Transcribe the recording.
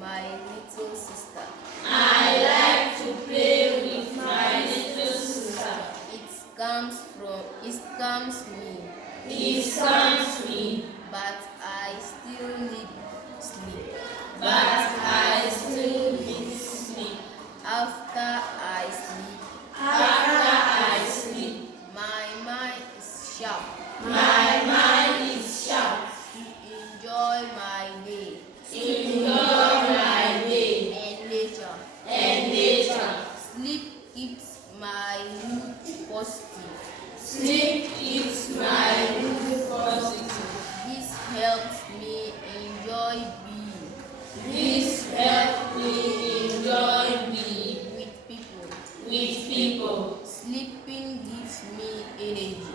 my little sister. I like to play with my little sister. It calms me. It calms me. But I still need sleep. But I still need sleep. After I sleep, my mind is sharp. My mind is sharp. To enjoy my day. And nature. Sleep keeps my mood positive. Sleep keeps my mood positive. This helps me enjoy being. With people. Sleeping gives me energy.